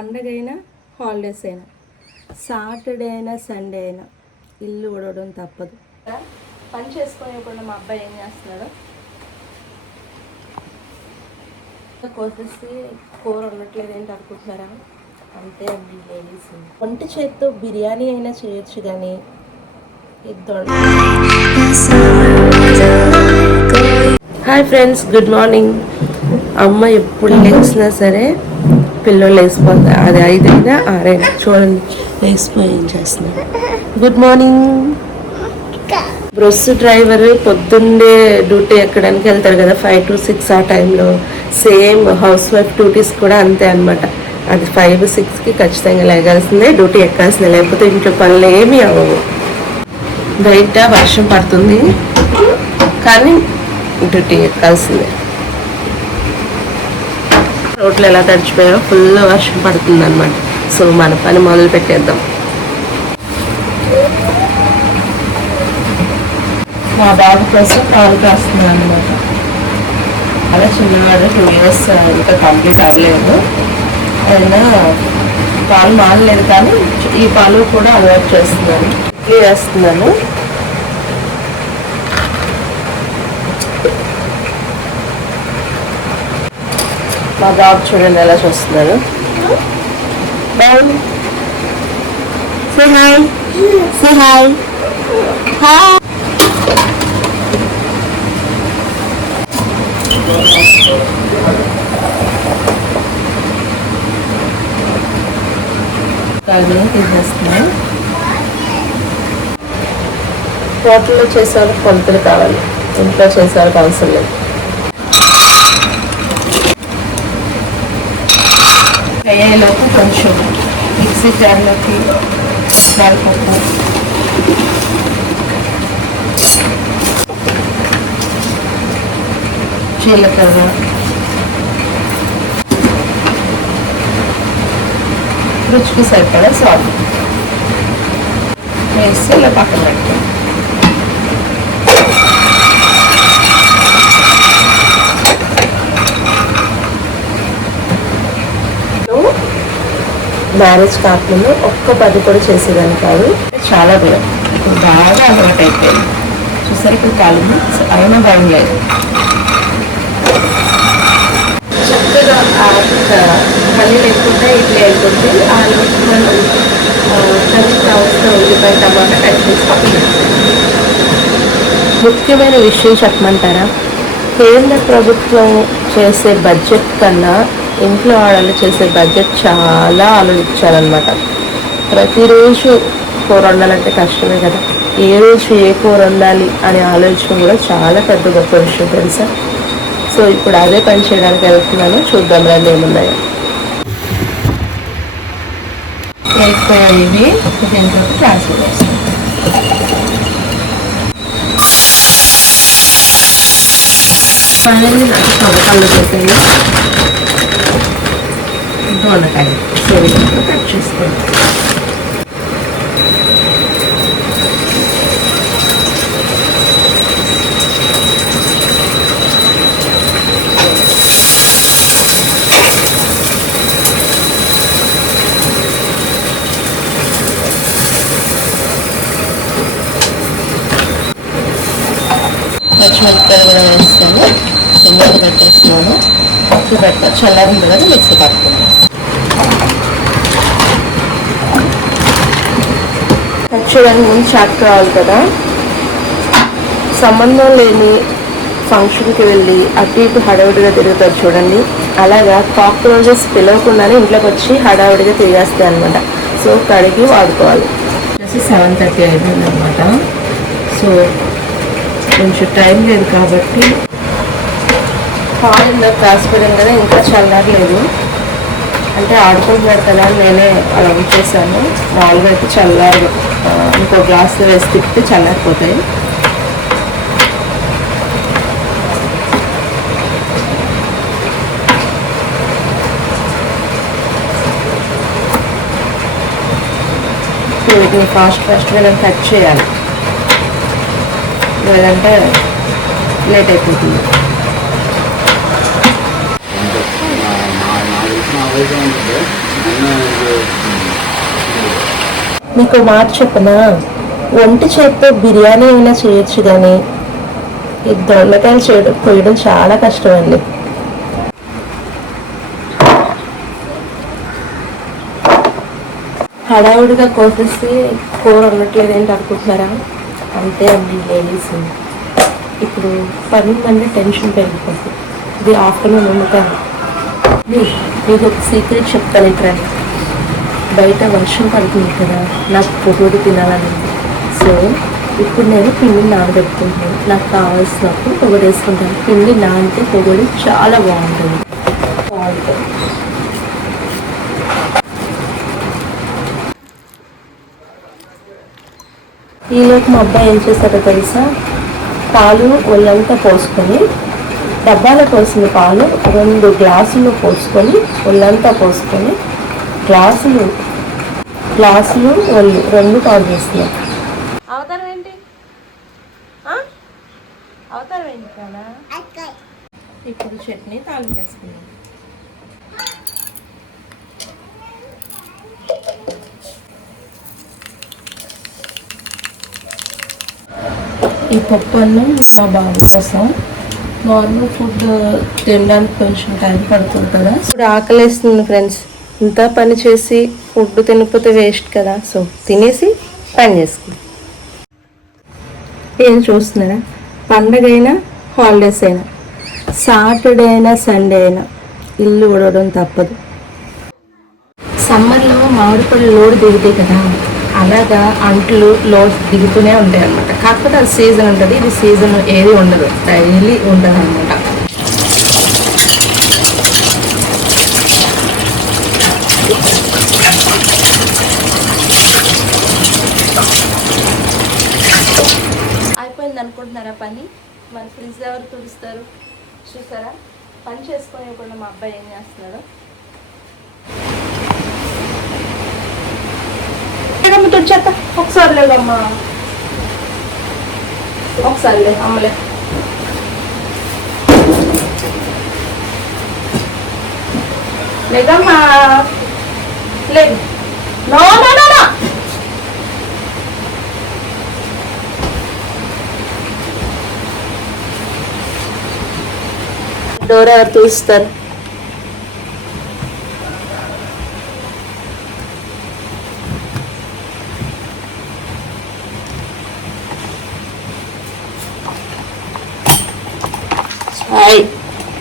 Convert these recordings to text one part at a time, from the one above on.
పండగ అయినా హాలిడేస్ అయినా సాటర్డే అయినా సండే అయినా ఇల్లు ఉడవడం తప్పదు. పని చేసుకునేప్పుడు మా అబ్బాయి ఏం చేస్తున్నాడు, కోసేసి కూర ఉండట్లేదు ఏంటి అనుకుంటున్నారా? అంతే అండి లేడీస్. ఒంటి చేత్తో బిర్యానీ అయినా చేయొచ్చు కానీ హాయ్ ఫ్రెండ్స్, గుడ్ మార్నింగ్. అమ్మ ఎప్పుడు లేచినా సరే పిల్లలు లేచిపోతారు, అది 5 అయినా 6 అయినా. చూడండి లేచిపోయి ఏం చేస్తున్నారు. Good morning. బస్సు డ్రైవర్ పొద్దున్నే డ్యూటీ ఎక్కడానికి వెళ్తారు కదా, 5 to 6 ఆ టైంలో. సేమ్ హౌస్ వైఫ్ డ్యూటీస్ కూడా అంతే అనమాట. అది 5, 6కి ఖచ్చితంగా లేగాల్సిందే, డ్యూటీ ఎక్కాల్సిందే, లేకపోతే ఇంట్లో పనులు ఏమీ అవ్వవు. బయట వర్షం పడుతుంది కానీ డ్యూటీ ఎక్కాల్సిందే. రోడ్లు ఎలా తడిచిపోయాయో, ఫుల్ వర్షం పడుతుంది అనమాట. సో మన పని మొదలు పెట్టేద్దాం. మా బాబు కోసం పాలు కాస్తున్నాను అనమాట. అలా చిన్నవాడు 2 years ఇంకా కంప్లీట్ అవ్వలేదు. అయినా పాలు మానలేదు కానీ ఈ పాలు కూడా అలవాటు చేస్తున్నాను. ఇడ్లీ వేస్తున్నాను. మా బాబు చూడండి ఎలా చూస్తున్నారు. Say hi, say hi. Hi. కాయలు తీసేస్తున్నాను. హోటల్లో చేసేవాళ్ళకి కొలతలు కావాలి, ఇంట్లో చేసేవాళ్ళకి అవసరం లేదు. అయ్యేలోపు కొంచెం మిక్సీ జార్లోకి కరివేపాకు, జీలకర్ర, రుచికి సరిపడా సాల్ట్ వేసి ఇలా పక్కన పెడతాం. మ్యారేజ్ కాకుండా ఒక్క 10 కూడా చేసేదాన్ని కాదు, చాలా దూరం బాగా అలవాటు అయిపోయింది. చూసారు ఇప్పుడు కాలం అయినా భయం లేదు. చక్కగా పల్లి లేకుండా ఇడ్లీ అయిపోతుంది. ఆ లోపు మనం కర్రీ కావాల్సిన ఉల్లిపాయ టమాటా కట్ చేసుకోవాలి. ముఖ్యమైన విషయం చెప్పమంటారా, కేంద్ర ప్రభుత్వం చేసే బడ్జెట్ కన్నా ఇంట్లో ఆడవాళ్ళు చేసే బడ్జెట్ చాలా ఆలోచించాలన్నమాట. ప్రతిరోజు కూర వండాలంటే కష్టమే కదా, ఏ రోజు ఏ కూర వండాలి అనే ఆలోచన కూడా చాలా పెద్ద గొప్ప విషయం తెలుసా. సో ఇప్పుడు అదే పని చేయడానికి వెళ్తున్నాను. చూద్దాం రండి ఏమున్నాయో. అయిపోయాయి ఇవి, దీంట్లో ట్రాన్స్ఫర్ చేస్తాను. పన్నీర్ సొరకాయలు పెట్టాయి, దొండకాయ సొరకాయలు కట్ చేసుకోండి. పచ్చిమిరపకాయలు కూడా వేస్తాను. సిమ్లో పెట్టేస్తున్నాను. ఉప్పు పెట్ట చల్లారింది కదా, మిక్సీ పట్టుకుంటాను. చూడండి ముందు చాట్ కావాలి కదా, సంబంధం లేని ఫంక్షన్కి వెళ్ళి అటు ఇటు హడావుడిగా తిరుగుతారు చూడండి. అలాగా కాక్రోచెస్ పిలవకుండానే ఇంట్లోకి వచ్చి హడావుడిగా తిరిగేస్తాయి అనమాట. సో కడిగి వాడుకోవాలి. 7:30 అయిపోయింది అనమాట. సో కొంచెం టైం లేదు కాబట్టి పాలు ఇందాక కాసిపోయాను కదా, ఇంకా చల్లారలేదు. అంటే ఆడుకుంటున్నాడు కదా అని నేనే అలా చేశాను. మామూలుగా అయితే చల్లారు, ఇంకో గ్లాస్లో వేసి తిప్పితే చల్లారిపోతాయి. వీటిని ఫాస్ట్గా నేను కట్ చేయాలి, లేదంటే లేట్ అయిపోతుంది. మీకు మాట చెప్పనా, ఒంటి చేత్తో బిర్యానీ అయినా చేయొచ్చు కానీ ఈ దొండకాయలు కొయ్యడం చాలా కష్టం అండి. హడావుడిగా కోసేసి కూర ఉండట్లేదు ఏంటి అనుకుంటున్నారా? అంతే అండి లేడీస్. ఇప్పుడు పని మంది టెన్షన్ పెరిగిపోతుంది. ఇది ఆఫ్టర్నూన్ వండుతాను. మీకు ఒక సీక్రెట్ చెప్తాను ఇక్కడ. బయట వర్షం పడుతుంది కదా, నాకు పొగోడు తినాలని. సో ఇప్పుడు నేను పిండిని నానబెట్టుకుంటాను. నాకు కావాల్సినప్పుడు పొగడు వేసుకుంటాను. పిండి నానితే పొగడు చాలా బాగుంటుంది. ఈలోపు మా అబ్బాయి ఏం చేస్తాడో తెలుసా, పాలు ఒళ్ళంతా పోసుకొని, డబ్బాలో పోసిన పాలు 2 గ్లాసులు పోసుకొని, ఒళ్ళంతా పోసుకొని, గ్లాసులు ఒళ్ళు 2 పాలు చేస్తున్నాయి. అవతారం ఏంటి? అవతారం ఏంటి కదా? ఇప్పుడు చట్నీ తాలింపేసుకున్నాం. ఈ పప్పు అన్నం మా బాబు కోసం. నార్మల్ ఫుడ్ తినడానికి కొంచెం టైం పడుతుంది కదా. ఇప్పుడు ఆకలేస్తుంది ఫ్రెండ్స్. ఇంత పని చేసి ఫుడ్ తినకపోతే వేస్ట్ కదా. సో తినేసి పని చేసుకుంటాం. ఏం చూస్తున్నారా, పండగ అయినా హాలిడేస్ అయినా సాటర్డే అయినా సండే అయినా ఇల్లు ఊడవడం తప్పదు. సమ్మర్లో మామిడి పళ్ళు లోడ్ దిగుతాయి కదా, అలాగా అంట్లు లోడ్ దిగుతూనే ఉంటాయి అన్నమాట. కాకపోతే అది సీజన్ ఉంటుంది, ఇది సీజన్ ఏది ఉండదు, డైలీ ఉంటుంది అనమాట. అయిపోయింది అనుకుంటున్నారా పని? మరి ఫ్రిడ్జ్ ఎవరు తుడుస్తారు? చూసారా, పని చేసుకునేకుండా మా అబ్బాయి ఏం చేస్తున్నాడు. తుడిచేత ఒకసారి లేదమ్మా, ఒకసారి లే అమ్మలే. లేదమ్మా లేదు. No no no no. Door ఎవరు చూస్తారు?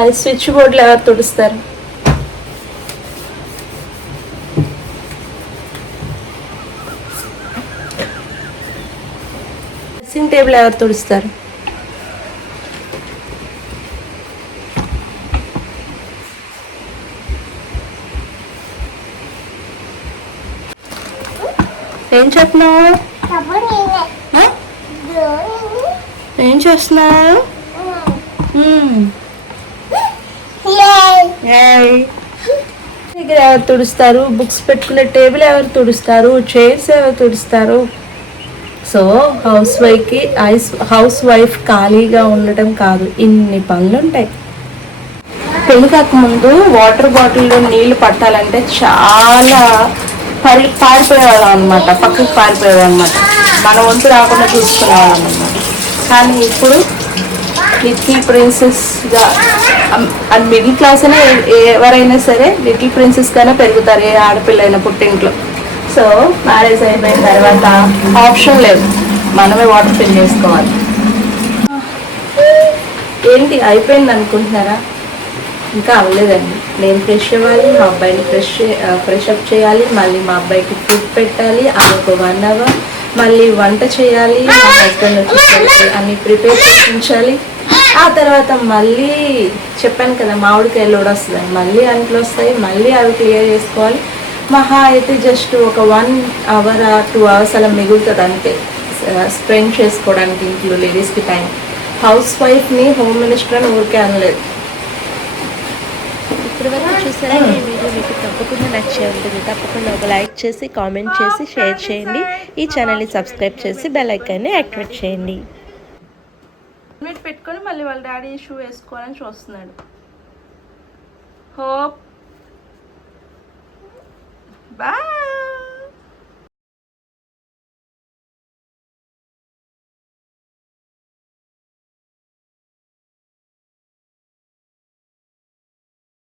అది స్విచ్ బోర్డులో ఎవరు తుడుస్తారు? డ్రెస్సింగ్ టేబుల్ ఎవరు తుడుస్తారు? ఏం చెప్తున్నావు? ఏం చేస్తున్నావు? ఎవరు తుడుస్తారు? బుక్స్ పెట్టుకునే టేబుల్ ఎవరు తుడుస్తారు? చైర్స్ ఎవరు తుడుస్తారు? సో హౌస్ వైఫ్ ఖాళీగా ఉండటం కాదు, ఇన్ని పనులు ఉంటాయి. పెళ్లి కాకముందు వాటర్ బాటిల్లో నీళ్లు పట్టాలంటే చాలా పారిపోయేవాళ్ళం అనమాట, పక్కకు పారిపోయేవాళ్ళం అనమాట. మన వంతు రాకుండా చూసుకునేవాళ్ళం అనమాట. కానీ ఇప్పుడు లిటిల్ ప్రిన్సెస్గా, మిడిల్ క్లాస్ అయినా ఎవరైనా సరే లిటిల్ ప్రిన్సెస్గానే పెరుగుతారు, ఏ ఆడపిల్ల అయినా పుట్టింట్లో. సో మ్యారేజ్ అయిపోయిన తర్వాత ఆప్షన్ లేదు, మనమే వాటర్ ఫిల్ చేసుకోవాలి. ఏంటి అయిపోయింది అనుకుంటున్నారా? ఇంకా అవ్వలేదండి. నేను ఫ్రెష్ అవ్వాలి, మా అబ్బాయిని ఫ్రెష్ అప్ చేయాలి, మళ్ళీ మా అబ్బాయికి ఫుడ్ పెట్టాలి, అదొక 1 hour, మళ్ళీ వంట చేయాలి, మా హస్బెండ్ వచ్చేసరికి అన్ని ప్రిపేర్ చేసి ఉంచాలి. ఆ తర్వాత మళ్ళీ చెప్పాను కదా మామిడికాయ లోడ్ వస్తుందని, మళ్ళీ అంట్లు వస్తాయి, మళ్ళీ అవి క్లియర్ చేసుకోవాలి. మహా అయితే జస్ట్ ఒక 1 hour 2 hours అలా మిగులుతుంది అంతే స్పెండ్ చేసుకోవడానికి ఇంట్లో లేడీస్కి టైం. హౌస్ వైఫ్ని హోమ్ మినిస్టర్ అని ఊరికే అనలేదు. ఇప్పటివరకు చూసారా ఈ వీడియో మీకు తప్పకుండా నచ్చే ఉంటుంది. తప్పకుండా ఒక లైక్ చేసి, కామెంట్ చేసి, షేర్ చేయండి. ఈ ఛానల్ని సబ్స్క్రైబ్ చేసి బెల్ ఐకాన్ని యాక్టివేట్ చేయండి. పెట్టుకొని మళ్ళీ వాళ్ళ డాడీ షూ వేసుకోవాలని చూస్తున్నాడు. Hope bye.